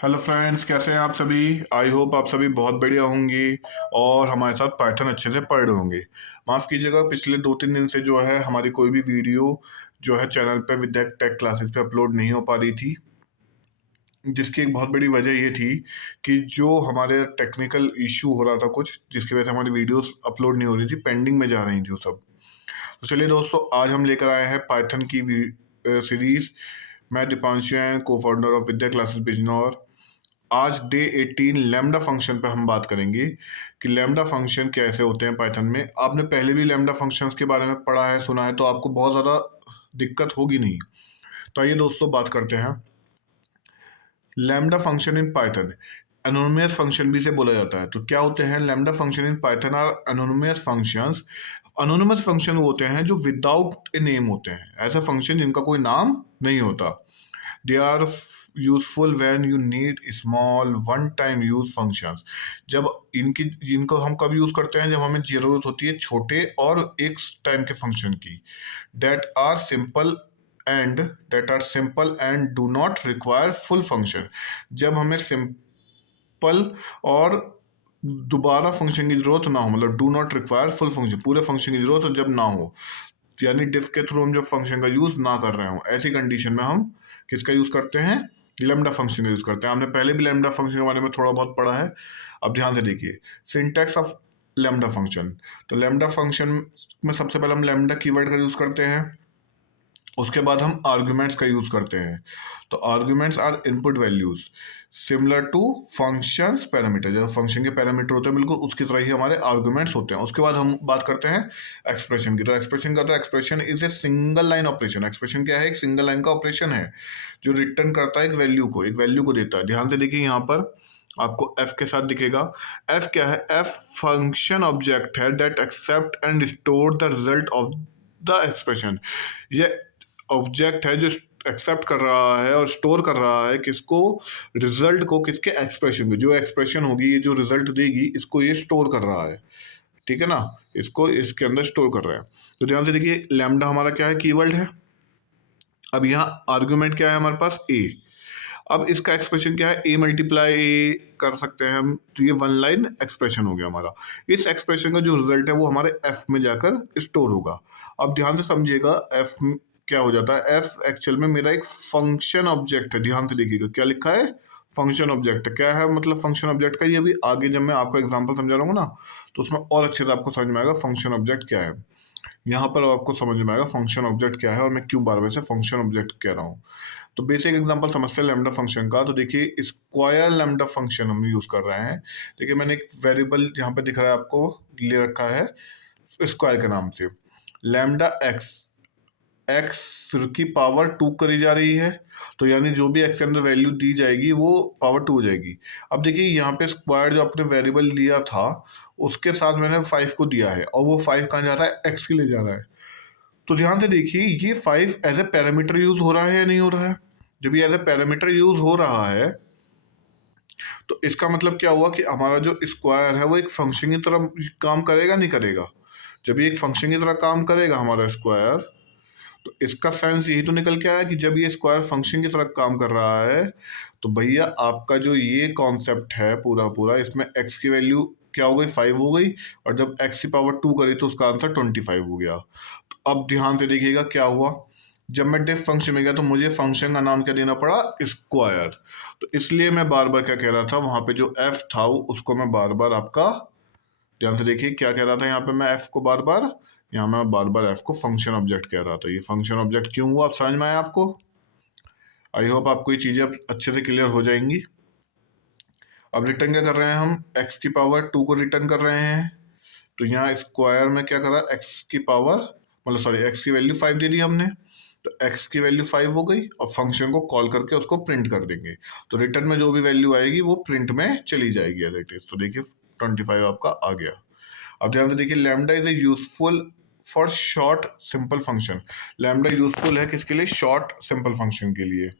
Hello friends, कैसे हैं आप सभी। आई होप आप सभी बहुत बढ़िया होंगे और हमारे साथ पाइथन अच्छे से पढ़ रहे होंगे। माफ़ कीजिएगा, पिछले 2-3 दिन से जो है हमारी कोई भी वीडियो जो है चैनल पे विद्या टेक क्लासेस पे अपलोड नहीं हो पा रही थी, जिसकी एक बहुत बड़ी वजह ये थी कि जो हमारे टेक्निकल इशू हो रहा था कुछ, जिसकी वजह से हमारी वीडियोस अपलोड नहीं हो रही थी, पेंडिंग में जा रही थी वो सब। तो चलिए दोस्तों, आज हम लेकर आए हैं पाइथन की सीरीज। मैं दीपांशु हैं, को founder of Vidya classes Bijnor. आज डे 18 लैम्डा फंक्शन पे हम बात करेंगे कि लैम्डा फंक्शन कैसे होते हैं पाइथन में। आपने पहले भी लैम्डा फंक्शंस के बारे में पढ़ा है, सुना है, तो आपको बहुत ज़्यादा दिक्कत होगी नहीं। तो आइए दोस्तों, बात करते हैं lambda function in Python. Anonymous function भी इसे बोला जाता है। तो क्या होते हैं लैम्डा फंक्शन इन पाइथन और एनोनिमस फंक्शंस। एनोनिमस फंक्शन होते हैं जो विदाउट ए नेम होते हैं, ऐसे फंक्शन जिनका कोई नाम नहीं होता। They are useful when you need small one time use functions. जब जिनको हम कब यूज करते हैं, जब हमें जरूरत होती है छोटे और एक टाइम के फंक्शन की। That are simple and do not require full function. जब हमें सिंपल और दोबारा फंक्शन की जरूरत ना हो, मतलब do not require full function, पूरे फंक्शन की जरूरत हो जब ना हो, यानी डिफ के थ्रू हम जब फंक्शन का यूज ना कर रहे हो, ऐसी कंडीशन में हम किसका यूज करते हैं, लैम्डा फंक्शन का यूज करते हैं। हमने पहले भी लैम्डा फंक्शन के बारे में थोड़ा बहुत पढ़ा है। अब ध्यान से देखिए सिंटैक्स ऑफ लैम्डा फंक्शन। तो लैम्डा फंक्शन में सबसे पहले हम लैम्डा कीवर्ड का यूज करते हैं, उसके बाद हम आर्ग्यूमेंट्स का यूज करते हैं। तो arguments are input values similar to functions parameter. जब फंक्शन के पैरामीटर होते हैं बिल्कुल उसकी तरह ही हमारे आर्ग्यूमेंट्स होते हैं। उसके बाद हम बात करते हैं एक्सप्रेशन की। तो expression is a single line operation. Expression क्या है, एक सिंगल लाइन का ऑपरेशन है जो रिटर्न करता है एक वैल्यू को देता है। ध्यान से देखिए, यहाँ पर आपको एफ के साथ दिखेगा। एफ क्या है, एफ फंक्शन ऑब्जेक्ट है that accept and store the result of the expression. ये ऑब्जेक्ट है जो एक्सेप्ट कर रहा है और स्टोर कर रहा है किसको, रिजल्ट को, किसके, एक्सप्रेशन को। जो एक्सप्रेशन होगी, ये जो रिजल्ट देगी, इसको ये स्टोर कर रहा है। ठीक है ना, इसको इसके अंदर स्टोर कर रहे हैं। तो ध्यान से देखिए, लैम्डा हमारा क्या है, कीवर्ड है। अब यहाँ आर्गुमेंट क्या है हमारे पास, ए। अब इसका एक्सप्रेशन क्या है, ए मल्टीप्लाई ए कर सकते हैं हम। तो ये वन लाइन एक्सप्रेशन हो गया हमारा। इस एक्सप्रेशन का जो रिजल्ट है वो हमारे एफ में जाकर स्टोर होगा। अब ध्यान से समझिएगा, एफ क्या हो जाता है, एफ एक्चुअल में मेरा एक फंक्शन ऑब्जेक्ट है। ध्यान से देखिएगा क्या लिखा है, फंक्शन ऑब्जेक्ट। क्या है मतलब फंक्शन ऑब्जेक्ट का, ये भी आगे जब मैं आपको एग्जांपल समझा रहा हूँ ना, तो उसमें और अच्छे से आपको समझ में आएगा फंक्शन ऑब्जेक्ट क्या है। यहाँ पर आपको समझ में आएगा फंक्शन ऑब्जेक्ट क्या है और मैं क्यों बार बार से फंक्शन ऑब्जेक्ट कह रहा हूँ। तो बेसिक एग्जांपल समझते हैं लैम्डा फंक्शन का। तो देखिए, स्क्वायर लैम्डा फंक्शन हम यूज कर रहे हैं। देखिए, मैंने एक वेरिएबल यहाँ पे दिख रहा है आपको, ले रखा है स्क्वायर के नाम से। लैम्डा एक्स, एक्स की पावर 2 करी जा रही है। तो यानी जो भी एक्स के अंदर वैल्यू दी जाएगी वो पावर 2 हो जाएगी। अब देखिए, यहाँ पे स्क्वायर जो आपने वेरिएबल लिया था उसके साथ मैंने 5 को दिया है, और वो 5 कहाँ जा रहा है, एक्स के लिए जा रहा है। तो ध्यान से देखिए, ये 5 एज ए पैरामीटर यूज हो रहा है या नहीं हो रहा है। जब ये एज ए पैरामीटर यूज हो रहा है तो इसका मतलब क्या हुआ कि हमारा जो स्क्वायर है वो एक फंक्शन की तरह काम करेगा नहीं करेगा। जब ये एक फंक्शन की तरह काम करेगा हमारा स्क्वायर, तो इसका सेंस यही तो निकल के आया कि जब ये स्क्वायर फंक्शन की तरह काम कर रहा है, तो भैया आपका जो ये कॉन्सेप्ट है पूरा पूरा, इसमें एक्स की वैल्यू क्या हो गई, 5 हो गई, और जब एक्स की पावर 2 करी तो उसका आंसर 25 हो गया। तो अब ध्यान से देखिएगा क्या हुआ, जब मैं डिफ फंक्शन में गया तो मुझे फंक्शन का नाम क्या देना पड़ा, स्क्वायर। तो इसलिए मैं बार बार क्या कह रहा था, वहां पे जो एफ था उसको मैं बार बार आपका, ध्यान से देखिए क्या कह रहा था, यहाँ पे मैं एफ को बार बार, यहाँ मैं बार बार एफ को फंक्शन ऑब्जेक्ट कह रहा था। ये फंक्शन ऑब्जेक्ट क्यों हुआ, आप समझ में आया आपको। आई होप आपको ये चीजें अब अच्छे से क्लियर हो जाएंगी। अब रिटर्न क्या कर रहे हैं हम, एक्स की पावर 2 को रिटर्न कर रहे हैं। तो यहाँ स्क्वायर में क्या करा, एक्स की पावर, मतलब सॉरी, एक्स की वैल्यू 5 दे दी हमने। तो एक्स की वैल्यू 5 हो गई और फंक्शन को कॉल करके उसको प्रिंट कर देंगे। तो रिटर्न में जो भी वैल्यू आएगी वो प्रिंट में चली जाएगी एज इट इज। तो देखिए 25 आपका आ गया। अब ध्यान से देखिए, lambda is a useful for short simple function. Lambda useful है किसके लिए, शॉर्ट सिंपल फंक्शन के लिए।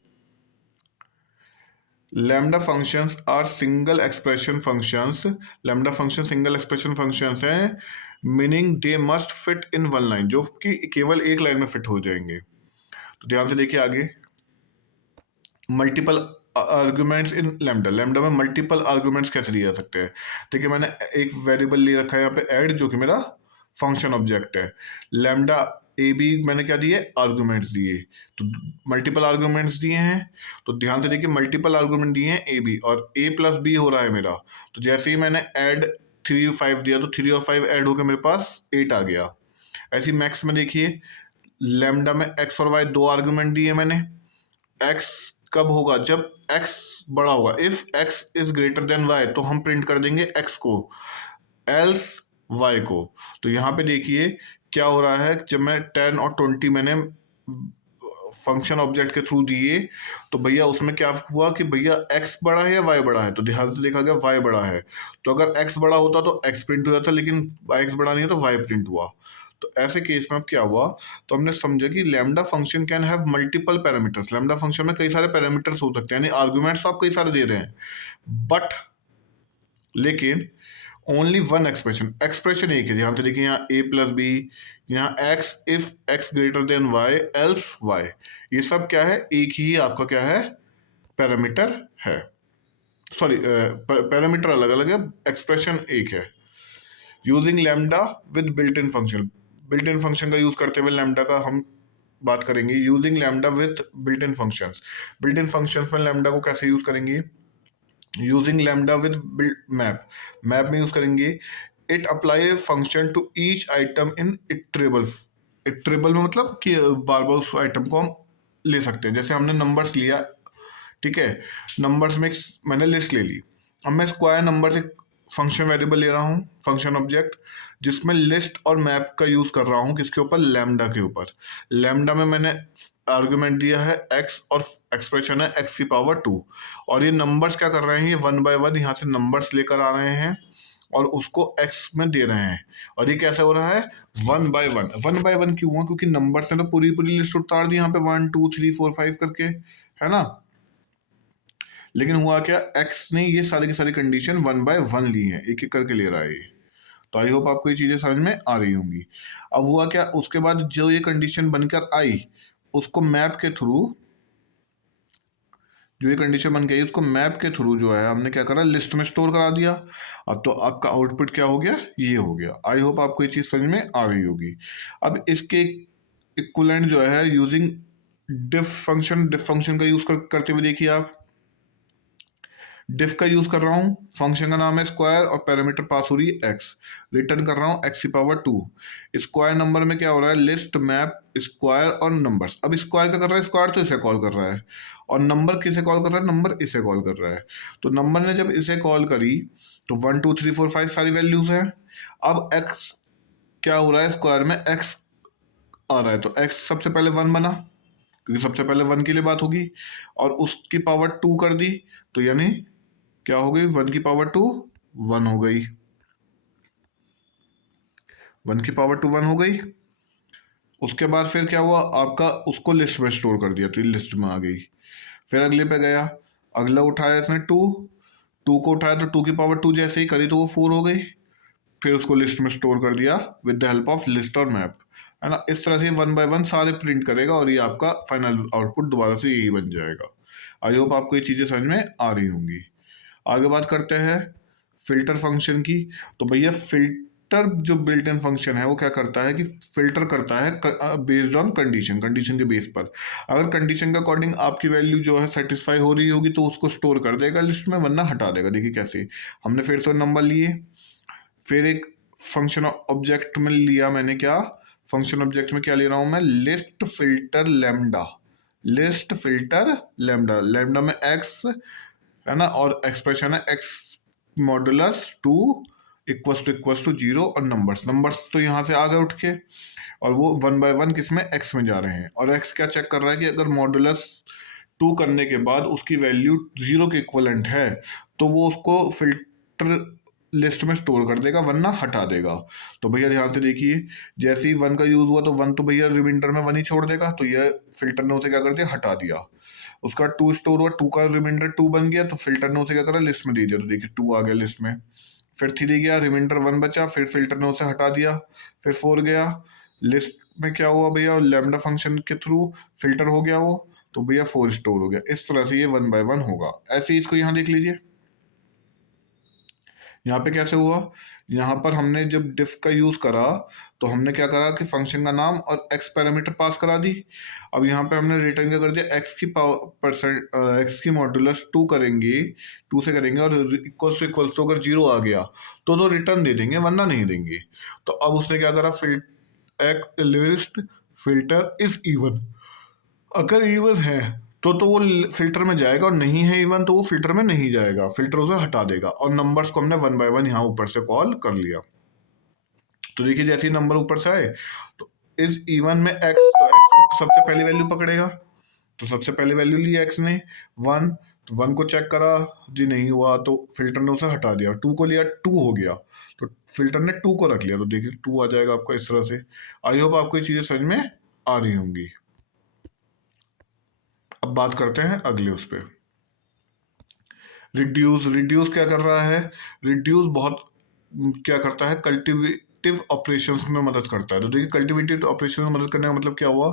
Lambda functions are single expression functions. Lambda function single expression functions हैं, meaning they must fit in one line, जो कि केवल एक लाइन में फिट हो जाएंगे। तो ध्यान से देखिए आगे, मल्टीपल आर्गुमेंट्स इन लैम्डा, लैम्डा में मल्टीपल आर्गुमेंट्स कैसे लिए जा सकते हैं। देखिए मैंने एक वेरिएबल ले रखा है यहाँ पे ऐड, जो कि मेरा फंक्शन ऑब्जेक्ट है। लैम्डा ए बी मैंने क्या दिए, आर्गुमेंट्स दिए, तो मल्टीपल आर्गुमेंट्स दिए हैं। तो ध्यान से देखिए मल्टीपल आर्गुमेंट दिए हैं ए बी, और ए प्लस बी हो रहा है मेरा। तो जैसे ही मैंने ऐड 3 5 दिया तो 3 और 5 ऐड होकर मेरे पास 8 आ गया। ऐसी मैक्स में देखिए लैम्डा में एक्स और वाई दो आर्गुमेंट दिए मैंने। एक्स कब होगा, जब एक्स बड़ा होगा। If X is greater than Y तो हम प्रिंट कर देंगे एक्स को, एल्स वाई को। तो यहाँ पे देखिए क्या हो रहा है, जब मैं 10 और 20 मैंने फंक्शन ऑब्जेक्ट के थ्रू दिए, तो भैया उसमें क्या हुआ कि भैया एक्स बड़ा है या वाई बड़ा है। तो ध्यान से देखा गया वाई बड़ा है, तो अगर एक्स बड़ा होता तो एक्स प्रिंट हो जाता, लेकिन एक्स बड़ा नहीं है तो वाई प्रिंट हुआ। तो ऐसे केस में अब क्या हुआ, तो हमने समझा कि lambda function can have multiple parameters. Lambda function में कई सारे पैरामीटर्स हो सकते हैं, यानी आर्गुमेंट्स तो आप कई सारे दे रहे हैं, बट लेकिन ओनली वन एक्सप्रेशन, एक्सप्रेशन एक है। ध्यान से देखिए यहाँ ए प्लस बी, यहाँ X if X greater than Y else Y, ये सब क्या है, एक ही आपका क्या है, पैरामीटर है। सॉरी, पैरामीटर अलग अलग है, एक्सप्रेशन एक है। Using lambda with built in function, built in function का यूज करते हुए लैम्डा का हम बात करेंगे। Using lambda with built in functions, built in functions में लैम्डा को कैसे यूज करेंगे, using lambda with map, map में यूज करेंगे। It apply function to each item in iterable, iterable में मतलब कि बार बार उस आइटम को हम ले सकते हैं। जैसे हमने नंबर्स लिया, ठीक है, नंबर्स में मैंने लिस्ट ले ली, अब मैं स्क्वायर नंबर से फंक्शन वेरिएबल ले रहा हूँ, फंक्शन ऑब्जेक्ट, जिसमें लिस्ट और मैप का यूज कर रहा हूँ, किसके ऊपर, लैम्डा के ऊपर। लैम्डा में मैंने आर्गुमेंट दिया है एक्स और एक्सप्रेशन है एक्स की पावर 2, और ये नंबर्स क्या कर रहे हैं, ये 1 बाय 1 यहाँ से नंबर्स लेकर आ रहे हैं और उसको एक्स में दे रहे हैं। और ये कैसे हो रहा है, 1 बाय 1। 1 बाय 1 क्यों हुआ, क्योंकि नंबर्स ने तो पूरी पूरी लिस्ट उतार दी यहाँ पे 1 2 3 4 5 करके, है ना। लेकिन हुआ क्या, एक्स ने ये सारी की सारी कंडीशन 1 बाय 1 ली है, एक एक करके ले रहा है ये। तो आई होप आपको ये चीजें समझ में आ रही होंगी। अब हुआ क्या, उसके बाद जो ये कंडीशन बनकर आई, उसको मैप के थ्रू, जो ये कंडीशन बन गई उसको मैप के थ्रू जो है हमने क्या करा, लिस्ट में स्टोर करा दिया। अब तो आपका आउटपुट क्या हो गया, ये हो गया। आई होप आपको ये चीज समझ में आ रही होगी। अब इसके इक्विवेलेंट जो है यूजिंग डिफ फंक्शन, डिफ फंक्शन का यूज करते हुए देखिए आप, डिफ का यूज कर रहा हूँ, फंक्शन का नाम है स्क्वायर और पैरामीटर पास हो रही है एक्स, रिटर्न कर रहा हूँ एक्स की पावर 2। स्क्वायर नंबर में क्या हो रहा है, लिस्ट मैप स्क्वायर और नंबर्स। अब स्क्वायर का कर रहा है, स्क्वायर तो इसे कॉल कर रहा है, और नंबर किसे कॉल कर रहा है, नंबर इसे कॉल कर रहा है। तो नंबर ने जब इसे कॉल करी तो 1 2 3 4 5 सारी वैल्यूज है। अब एक्स क्या हो रहा है, स्क्वायर में एक्स आ रहा है, तो एक्स सबसे पहले 1 बना, क्योंकि सबसे पहले 1 के लिए बात होगी, और उसकी पावर 2 कर दी, तो यानी क्या हो गई, 1 की पावर 2 1 हो गई, 1 की पावर 2 1 हो गई। उसके बाद फिर क्या हुआ आपका, उसको लिस्ट में स्टोर कर दिया, तो ये लिस्ट में आ गई। फिर अगले पे गया, अगला उठाया इसने 2, 2 को उठाया तो 2 की पावर 2 जैसे ही करी तो वो 4 हो गई। फिर उसको लिस्ट में स्टोर कर दिया with the help of list और मैप, है ना। इस तरह से 1 बाय 1 सारे प्रिंट करेगा और ये आपका फाइनल आउटपुट दोबारा से यही बन जाएगा। आई होप आपको ये चीज़ें समझ में आ रही होंगी। आगे बात करते हैं फिल्टर फंक्शन की। तो भैया फिल्टर जो बिल्ट इन फंक्शन है वो क्या करता है कि फिल्टर करता है बेस्ड ऑन कंडीशन, कंडीशन के बेस पर। अगर कंडीशन के अकॉर्डिंग आपकी वैल्यू जो है सेटिस्फाई हो रही होगी तो उसको स्टोर कर देगा लिस्ट में, वरना हटा देगा। देखिए कैसे, हमने फिर से नंबर लिए, फिर एक फंक्शन ऑब्जेक्ट में लिया मैंने, क्या फंक्शन ऑब्जेक्ट में क्या ले रहा हूं मैं, list filter lambda, list filter lambda, lambda में एक्स है ना, और एक्सप्रेशन है एक्स मॉडुलस 2 इक्वल्स टू 0 और नंबर्स, नंबर्स तो यहाँ से आ गए उठ के, और वो 1 बाय 1 किस में, एक्स में जा रहे हैं। और एक्स क्या चेक कर रहा है कि अगर मॉडुलस 2 करने के बाद उसकी वैल्यू 0 के इक्वलेंट है तो वो उसको फिल्टर लिस्ट में स्टोर कर देगा, वरना हटा देगा। तो भैया ध्यान से देखिए, जैसे ही 1 का यूज हुआ तो 1 तो भैया रिमाइंडर में 1 ही छोड़ देगा, तो यह फिल्टर ने उसे क्या कर दिया, हटा दिया। उसका 2 स्टोर हुआ, 2 का रिमाइंडर 2 बन गया, तो फिल्टर ने उसे क्या करा, लिस्ट में दे दिया, तो देखिए 2 आ गया लिस्ट में। फिर 3 गया, रिमाइंडर 1 बचा, फिर फिल्टर ने उसे हटा दिया। फिर 4 गया, लिस्ट में क्या हुआ भैया, लैम्डा फंक्शन के थ्रू फिल्टर हो गया वो, तो भैया 4 स्टोर हो गया। इस तरह से ये 1 बाय 1 होगा। ऐसे ही इसको यहाँ देख लीजिए, यहाँ पे कैसे हुआ, यहाँ पर हमने जब डिफ का यूज करा तो हमने क्या करा कि फंक्शन का नाम और एक्स पैरामीटर पास करा दी। अब यहाँ पे हमने रिटर्न क्या कर दिया, एक्स की परसेंट एक्स की मॉड्यूलस 2 करेंगे, 2 से करेंगे और इक्वल्स टू अगर 0 आ गया तो रिटर्न दे देंगे, वरना नहीं देंगे। तो अब उसने क्या करा, लिस्ट फिल्टर इज इवन, अगर इवन है तो वो फिल्टर में जाएगा, और नहीं है इवन तो वो फिल्टर में नहीं जाएगा, फिल्टर उसे हटा देगा। और नंबर्स को हमने 1 बाय 1 यहाँ ऊपर से कॉल कर लिया। तो देखिए जैसे ही नंबर ऊपर से आए तो इस इवन में एक्स, तो एक्स को सबसे पहली वैल्यू पकड़ेगा, तो सबसे पहले वैल्यू ली एक्स ने 1, तो 1 को चेक करा जी नहीं हुआ तो फिल्टर ने उसे हटा दिया। 2 को लिया 2 हो गया, तो फिल्टर ने 2 को रख लिया, तो देखिए 2 आ जाएगा आपका इस तरह से। आई होप आपको ये चीजें समझ में आ रही होंगी। अब बात करते हैं अगले उस पर, रिड्यूस। रिड्यूस क्या कर रहा है, रिड्यूस बहुत क्या करता है, कल्टिवेटिव ऑपरेशंस में मदद करता है। तो देखिए कल्टिवेटिव ऑपरेशन में मदद करने का मतलब क्या हुआ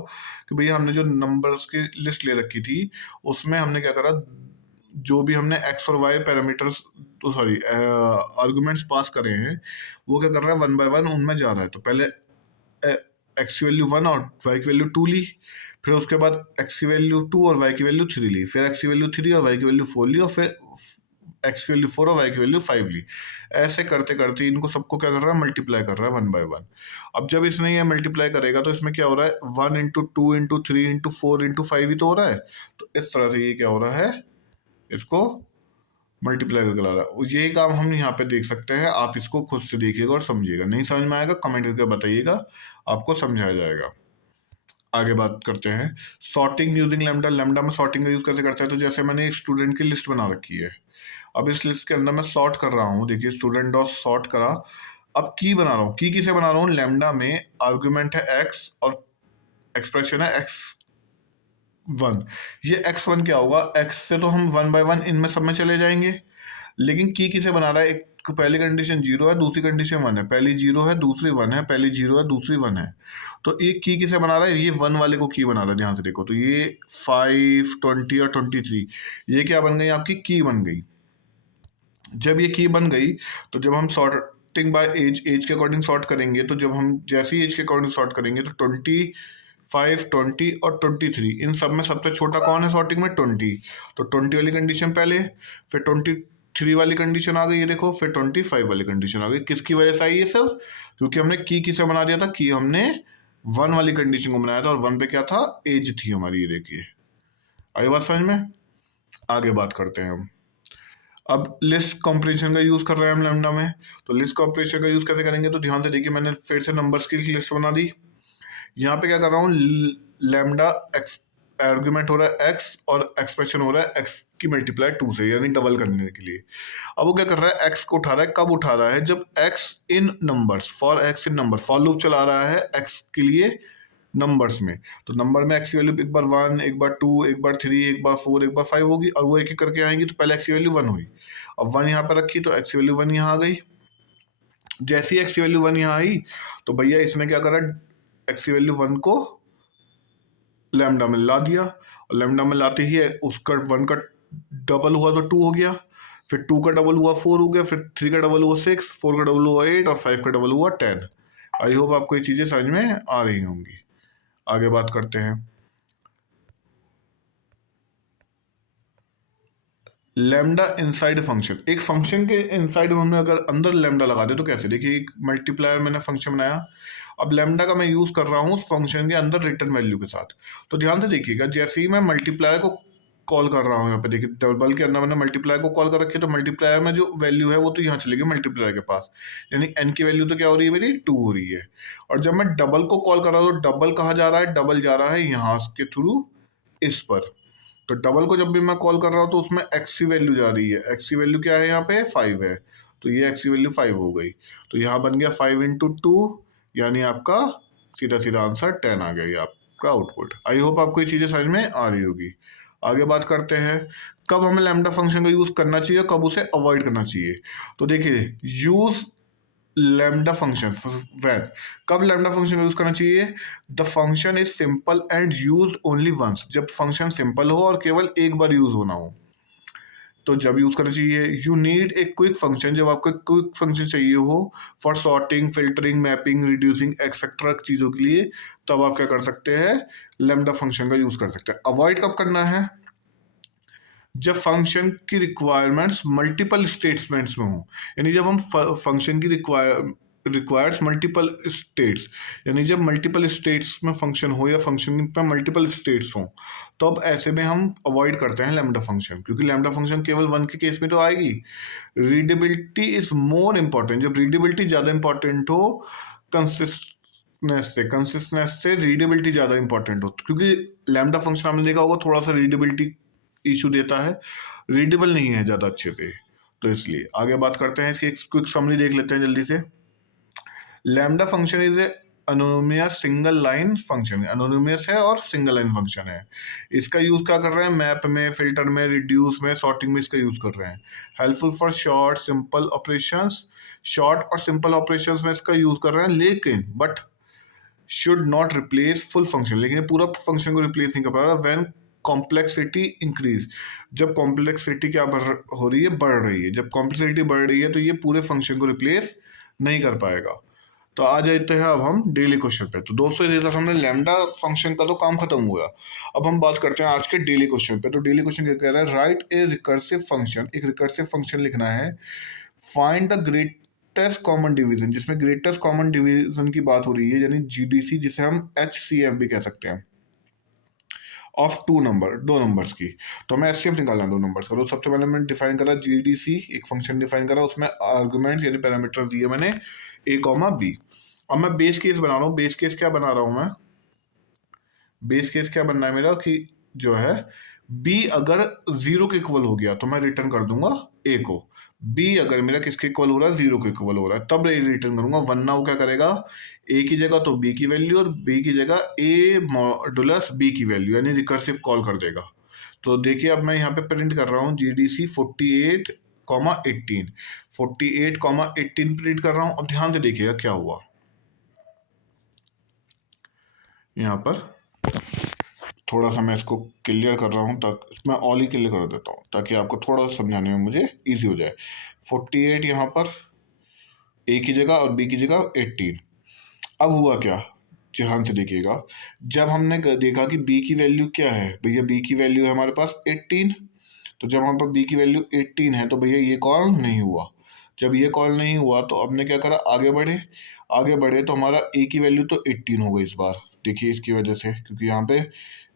कि भैया हमने जो नंबर्स की लिस्ट ले रखी थी उसमें हमने क्या करा, जो भी हमने एक्स और वाई पैरामीटर्स, तो सॉरी आर्गुमेंट्स पास करे हैं, वो क्या कर रहा है 1 बाय 1 उनमें जा रहा है। तो पहले एक्स की वैल्यू 1 और वाई की वैल्यू 2 ली, फिर उसके बाद एक्स की वैल्यू 2 और वाई की वैल्यू 3 ली, फिर एक्स की वैल्यू 3 और वाई की वैल्यू 4 ली, और फिर एक्स की वैल्यू 4 और वाई की वैल्यू 5 ली। ऐसे करते करते इनको सबको क्या कर रहा है, मल्टीप्लाई कर रहा है 1 बाय 1। अब जब इसने ये मल्टीप्लाई करेगा तो इसमें क्या हो रहा है, 1 इंटू 2 इंटू 3 इंटू 4 इंटू 5 ही तो हो रहा है। तो इस तरह से ये क्या हो रहा है, इसको मल्टीप्लाई करके ला रहा है। यही काम हम यहाँ पे देख सकते हैं, आप इसको खुद से देखिएगा और समझिएगा। नहीं समझ में आएगा कमेंट करके बताइएगा, आपको समझाया जाएगा। आगे बात करते हैं सॉर्टिंग यूजिंग लैम्डा। लैम्डा में सॉर्टिंग का यूज कैसे करते हैं, तो जैसे मैंने एक स्टूडेंट की लिस्ट बना रखी है, अब इस लिस्ट के अंदर मैं सॉर्ट कर रहा हूँ। देखिए स्टूडेंट डॉट सॉर्ट करा, अब की बना रहा हूँ। की किसे बना रहा हूँ, लैम्डा में आर्गुमेंट है एक्स और एक्सप्रेशन है x1। ये x1 क्या होगा, x से तो हम 1 बाय 1 इनमें सब में चले जाएंगे, लेकिन की किसे बना रहा है, एक पहली कंडीशन 0 है, दूसरी कंडीशन 1 है, पहली 0 है दूसरी 1 है, पहली 0 है दूसरी 1 है। तो एक की किसे बना रहा है, ये 1 वाले को की बना रहा है। ध्यान से देखो तो ये 5, 20 और 23 ये क्या बन गई, आपकी की बन गई। जब ये की बन गई तो जब हम सॉर्टिंग बाय एज, एज के अकॉर्डिंग सॉर्ट करेंगे, तो जब हम जैसी एज के अकॉर्डिंग सॉर्ट करेंगे तो 25, 20 और 23 इन सब में सबसे छोटा कौन है सॉर्टिंग में, 20। तो 20 वाली कंडीशन पहले, फिर 23 वाली कंडीशन आ गई, ये देखो, फिर 25 वाली कंडीशन आ गई। किसकी वजह से आई ये सब, क्योंकि हमने की किसे बना दिया था, की हमने 1 वाली कंडीशन को बनाया था, और 1 पे क्या था, एज थी हमारी। ये देखिए आई बात समझ में। आगे बात करते हैं हम, अब लिस्ट कॉम्प्रिहेंशन का यूज कर रहे हैं हम लैम्डा में। तो लिस्ट कॉम्प्रिहेंशन का यूज कैसे करेंगे, तो ध्यान से देखिए मैंने फिर से नंबर्स की लिस्ट बना दी। यहाँ पे क्या कर रहा हूँ, लैम्डा एक्स आर्गुमेंट हो रहा है एक्स और एक्सप्रेशन हो रहा है एक्स की मल्टीप्लाई 2 से, यानी डबल करने के लिए। अब वो क्या कर रहा है, एक्स को उठा रहा है, कब उठा रहा है, जब x in numbers, for x in number, for loop चला रहा है एक्स के लिए नंबर्स में। तो नंबर में एक्स की वैल्यू एक बार 1, एक बार 2, एक बार 3, एक बार 4, एक बार 5 होगी, और वो एक एक करके आएंगी। तो पहले एक्स की वैल्यू 1 हुई, अब 1 यहाँ पर रखी तो एक्स की वैल्यू 1 यहाँ आ गई। जैसे ही एक्स की वैल्यू 1 यहाँ आई तो भैया इसने क्या करा, एक्स की वैल्यू 1 को लैम्डा में ला दिया, और लैम्डा में लाते ही उसका 1 का डबल हुआ तो 2 हो गया, फिर 2 का डबल हुआ 4 हो गया, फिर 3 का डबल हुआ 6, 4 का डबल हुआ 8 और 5 का डबल हुआ 10। आई होप आपको ये चीजें समझ में आ रही होंगी। आगे बात करते हैं लैम्डा इनसाइड फंक्शन। एक फंक्शन के इनसाइड हमने अगर अंदर लैम्डा लगा दे तो कैसे, देखिए एक मल्टीप्लायर मैंने फंक्शन बनाया, अब लैम्डा का मैं यूज कर रहा हूँ उस फंक्शन के अंदर रिटर्न वैल्यू के साथ। तो ध्यान से देखिएगा, जैसे ही मैं मल्टीप्लायर को कॉल कर रहा हूँ, यहाँ पे देखिए डबल के अंदर मैंने मल्टीप्लायर को कॉल कर रखी है, तो मल्टीप्लायर में जो वैल्यू है वो तो यहाँ चलेगी मल्टीप्लायर के पास, यानी n की वैल्यू तो क्या हो रही है मेरी, 2 हो रही है। और जब मैं डबल को कॉल कर रहा हूँ तो डबल कहाँ जा रहा है, डबल जा रहा है यहाँ के थ्रू इस पर। तो डबल को जब भी मैं कॉल कर रहा हूँ तो उसमें एक्स की वैल्यू जा रही है, एक्स की वैल्यू क्या है यहाँ पे, 5 है, तो ये एक्स की वैल्यू 5 हो गई। तो यहाँ बन गया 5 इंटू 2, यानी आपका सीधा सीधा आंसर 10 आ गया, ये आपका आउटपुट। आई होप आपको ये चीजें समझ में आ रही होगी। आगे बात करते हैं कब हमें लैम्डा फंक्शन का यूज करना चाहिए, कब उसे अवॉइड करना चाहिए। तो देखिए यूज लैम्डा फंक्शन व्हेन, कब लैम्डा फंक्शन यूज करना चाहिए? The function is simple and use only once, जब फंक्शन सिंपल हो और केवल एक बार यूज होना हो, तो जब यूज करना चाहिए। यू नीड एक क्विक फंक्शन, जब आपको क्विक फंक्शन चाहिए हो for sorting, filtering, mapping, reducing etcetera चीजों के लिए, तब आप क्या कर सकते हैं? लैम्डा फंक्शन का यूज कर सकते हैं। अवॉइड कब करना है? जब फंक्शन की रिक्वायरमेंट्स मल्टीपल स्टेटमेंट्स में हो, यानी जब हम फंक्शन की रिक्वायर्स मल्टीपल स्टेट्स, यानी जब मल्टीपल स्टेट्स में फंक्शन हो या फंक्शन में मल्टीपल स्टेट्स हो, तो अब ऐसे में हम अवॉइड करते हैं लैम्डा फंक्शन, क्योंकि लैम्डा फंक्शन केवल वन के केस में तो आएगी। रीडेबिलिटी इज मोर इंपॉर्टेंट, जब रीडेबिलिटी ज़्यादा इंपॉर्टेंट हो कंसिस्टेंस से रीडेबिलिटी ज़्यादा इंपॉर्टेंट हो, क्योंकि लैम्डा फंक्शन आपने देखा होगा थोड़ा सा रीडेबिलिटी इशू देता है, रीडेबल नहीं है ज़्यादा अच्छे से, तो इसलिए आगे बात करते हैं इसकी क्विक समरी देख लेते हैं जल्दी से। Lambda function is a anonymous single line function, anonymous है और सिंगल लाइन फंक्शन है। इसका यूज क्या कर रहे हैं? मैप में, फिल्टर में, रिड्यूस में, सॉर्टिंग में इसका यूज कर रहे हैं। Helpful for short simple operations, short और सिंपल ऑपरेशंस में इसका यूज कर रहे हैं, लेकिन but should not replace full function, लेकिन पूरा फंक्शन को रिप्लेस नहीं कर पा रहा। व्हेन कॉम्प्लेक्सिटी इंक्रीज, जब कॉम्प्लेक्सिटी क्या हो रही है? बढ़ रही है। जब कॉम्प्लेक्सिटी बढ़ रही है तो ये पूरे फंक्शन को रिप्लेस नहीं कर पाएगा। तो आ जाते हैं अब हम डेली क्वेश्चन पे। तो दोस्तों इस हिसाब से हमने लैम्डा फंक्शन का तो काम खत्म हुआ। अब हम बात करते हैं आज के डेली क्वेश्चन पे। तो डेली क्वेश्चन क्या कह रहा है? राइट ए रिकर्सिव फंक्शन, एक रिकर्सिव फंक्शन लिखना है। Find the greatest common division, जिसमें ग्रेटेस्ट कॉमन डिवीजन की बात हो रही है, यानी जीडीसी, जिसे हम एचसीएफ भी कह सकते हैं, ऑफ दो नंबर्स की। तो हमें एचसीएफ निकालना है दो नंबर्स का। तो सबसे पहले मैंने डिफाइन करा जीडीसी, एक फंक्शन डिफाइन करा, उसमें आर्गुमेंट यानी पैरामीटर दिए मैंने ए कॉमा बी। अब मैं बेस केस बना रहा हूँ। बेस केस क्या बना रहा हूँ मैं? बेस केस क्या बनना है मेरा कि जो है बी अगर 0 के इक्वल हो गया तो मैं रिटर्न कर दूंगा ए को। बी अगर मेरा किसके इक्वल हो रहा है? 0 के इक्वल हो रहा है, तब रिटर्न करूंगा। वरना वो क्या करेगा? ए की जगह तो बी की वैल्यू और बी की जगह ए मॉडुलस बी की वैल्यू, यानी रिकर्सिव कॉल कर देगा। तो देखिए अब मैं यहाँ पे प्रिंट कर रहा हूँ जीडीसी 48 कॉमा 18, 48 कॉमा 18 प्रिंट कर रहा हूँ। अब ध्यान से देखिएगा क्या हुआ यहाँ पर। थोड़ा सा मैं इसको क्लियर कर रहा हूँ, तक मैं ऑल ही क्लियर कर देता हूँ ताकि आपको थोड़ा सा समझाने में मुझे इजी हो जाए। 48 यहाँ पर ए की जगह और बी की जगह 18। अब हुआ क्या? ध्यान से देखिएगा। जब हमने देखा कि बी की वैल्यू क्या है, भैया बी की वैल्यू है हमारे पास 18, तो जब हमारे पास बी की वैल्यू 18 है तो भैया ये कॉल नहीं हुआ। जब ये कॉल नहीं हुआ तो हमने क्या करा? आगे बढ़े। आगे बढ़े तो हमारा ए की वैल्यू तो 18 हो गई इस बार। देखिए इसकी वजह से, क्योंकि यहाँ पे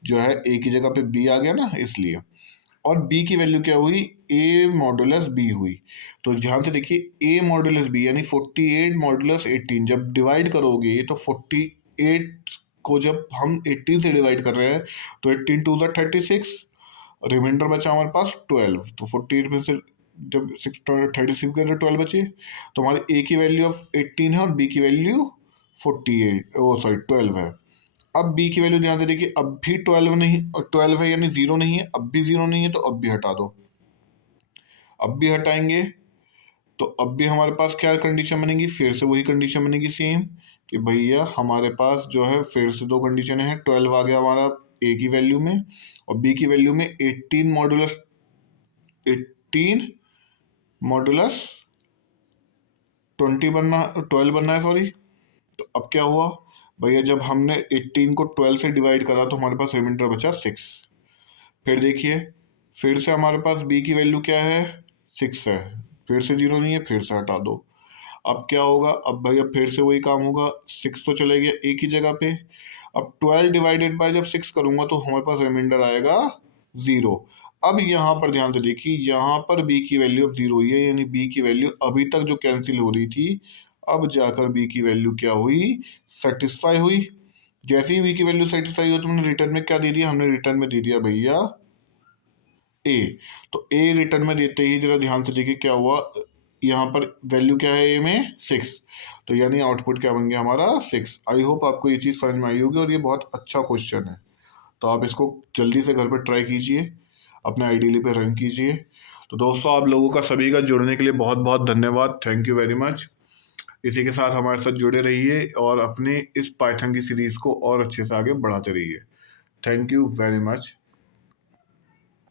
जो है ए की जगह पे बी आ गया ना, इसलिए। और बी की वैल्यू क्या हुई? ए मॉडुलस बी हुई। तो ध्यान से देखिए ए मॉडुलस बी यानी 48 मॉडुलस 18, जब डिवाइड करोगे तो 48 को जब हम 18 से डिवाइड कर रहे हैं तो 18 टू द 36, रिमाइंडर बचा हमारे पास 12। तो 48 में से जब 36 के 12 बचे, तो हमारे ए की वैल्यू ऑफ 18 है और बी की वैल्यू 48 ओ सॉरी 12 है। अब बी की वैल्यू ध्यान से देखिए, अब भी 12 नहीं, और 12 है यानी 0 नहीं है, अब भी 0 नहीं है, तो अब भी हटा दो। अब भी हटाएंगे तो अब भी हमारे पास क्या कंडीशन बनेगी? फिर से वही कंडीशन बनेगी सेम, कि भैया हमारे पास जो है फिर से दो कंडीशन है। 12 आ गया हमारा ए की वैल्यू में, और बी की वैल्यू में 18 मॉडुलस 18 मॉडुलस 20 बनना, 12 बनना है सॉरी। तो अब क्या हुआ भैया? जब हमने 18 को 12 से डिवाइड करा तो हमारे पास रिमाइंडर बचा 6। फिर देखिए, फिर से हमारे पास बी की वैल्यू क्या है? 6 है। फिर से 0 नहीं है, फिर से हटा दो। अब क्या होगा? अब भैया फिर से वही काम होगा। 6 तो चले गया ए की जगह पे। अब 12 डिवाइडेड बाय जब 6 करूंगा तो हमारे पास रिमाइंडर आएगा 0। अब यहाँ पर ध्यान से देखिए, यहाँ पर बी की वैल्यू अब 0 हुई है, यानी बी की वैल्यू अभी तक जो कैंसिल हो रही थी, अब जाकर बी की वैल्यू क्या हुई? सेटिस्फाई हुई। जैसे ही बी की वैल्यू सेटिस्फाई हो तो हमने रिटर्न में क्या दे दिया? हमने रिटर्न में दे दिया भैया ए। तो ए रिटर्न में देते ही जरा ध्यान से देखिए क्या हुआ। यहाँ पर वैल्यू क्या है ए में? 6। तो यानी आउटपुट क्या बन गया हमारा? 6। आई होप आपको ये चीज़ समझ में आई होगी, और ये बहुत अच्छा क्वेश्चन है। तो आप इसको जल्दी से घर पर ट्राई कीजिए, अपने आइडियली पे रन कीजिए। तो दोस्तों आप लोगों का सभी का जुड़ने के लिए बहुत बहुत धन्यवाद। Thank you very much. इसी के साथ हमारे साथ जुड़े रहिए और अपने इस पाइथन की सीरीज़ को और अच्छे से आगे बढ़ाते रहिए। Thank you very much.